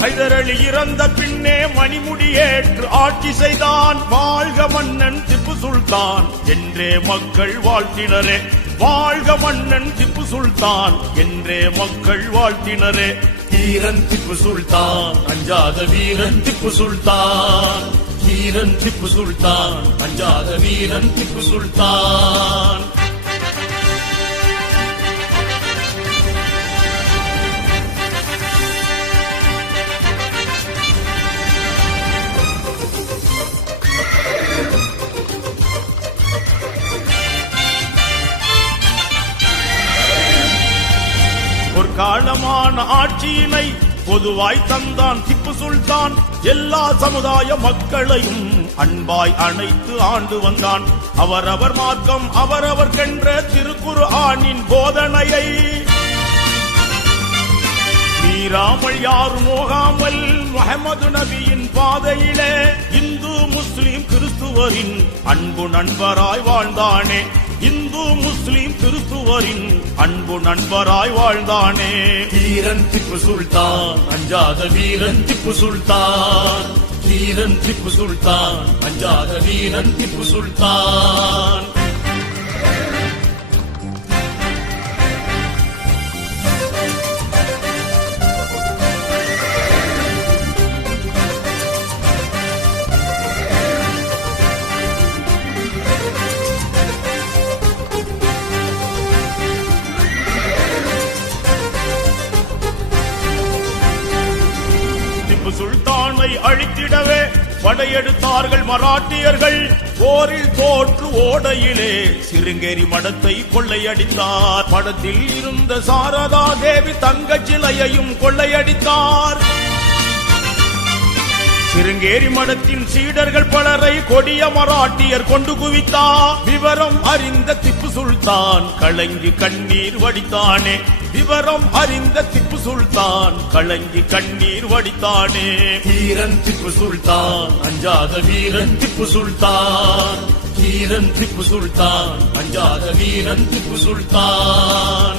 ஹைதர் அலி இறந்த பின்னே மணிமுடியேற்று ஆட்சி செய்தான். வாழ்க மன்னன் திப்பு சுல்தான் என்றே மக்கள் வாழ்த்தினரே. வாழ்க மன்னன் திப்பு சுல்தான் என்றே மக்கள் வாழ்த்தினரே. வீரன் திப்பு சுல்தான் அஞ்சாத வீரன் திப்பு சுல்தான். வீரன் திப்பு சுல்தான் அஞ்சாத வீரன் திப்பு சுல்தான். ஒரு காலமான ஆட்சியினை பொதுவாய் தந்தான் திப்பு சுல்தான். எல்லா சமுதாய மக்களையும் அன்பாய் அணைத்து ஆண்டு வந்தான். அவரவர் மார்க்கம் அவரவர்கென்ற திருக்குர் ஆனின் போதனையை மீறாமல் யாரும் மோகாமல் முஹம்மது நபியின் பாதையிலே இந்து முஸ்லிம் கிறிஸ்துவரின் அன்பு நண்பராய் வாழ்ந்தானே. இந்து முஸ்லிம் கிறிஸ்துவரின் அன்பு நண்பராய் வாழ்ந்தானே. வீரன் திப்பு சுல்தான் அஞ்சாத வீரன் திப்பு சுல்தான். வீரன் திப்பு சுல்தான் அஞ்சாத வீரன் திப்பு சுல்தான். திப்பு சுல்தானை அழித்திடவே படையெடுத்தார்கள் மராட்டியர்கள். போரில் தோற்று ஓடையிலே சிருங்கேரி மடத்தை கொள்ளையடித்தார். மடத்தில் இருந்த சாரதா தேவி தங்க சிலையையும் கொள்ளையடித்தார். சிருங்கேரி மடத்தின் சீடர்கள் பலரை கொடிய மராட்டியர் கொண்டு குவித்தார். விவரம் அறிந்த திப்பு சுல்தான் கலங்கி கண்ணீர் வடித்தானே. விவரம் அறிந்த திப்பு சுல்தான் கலங்கி கண்ணீர் வடித்தானே. வீரன் திப்பு சுல்தான் அஞ்சாத வீரன் திப்பு சுல்தான். வீரன் திப்பு சுல்தான் அஞ்சாத வீரன் திப்பு சுல்தான்.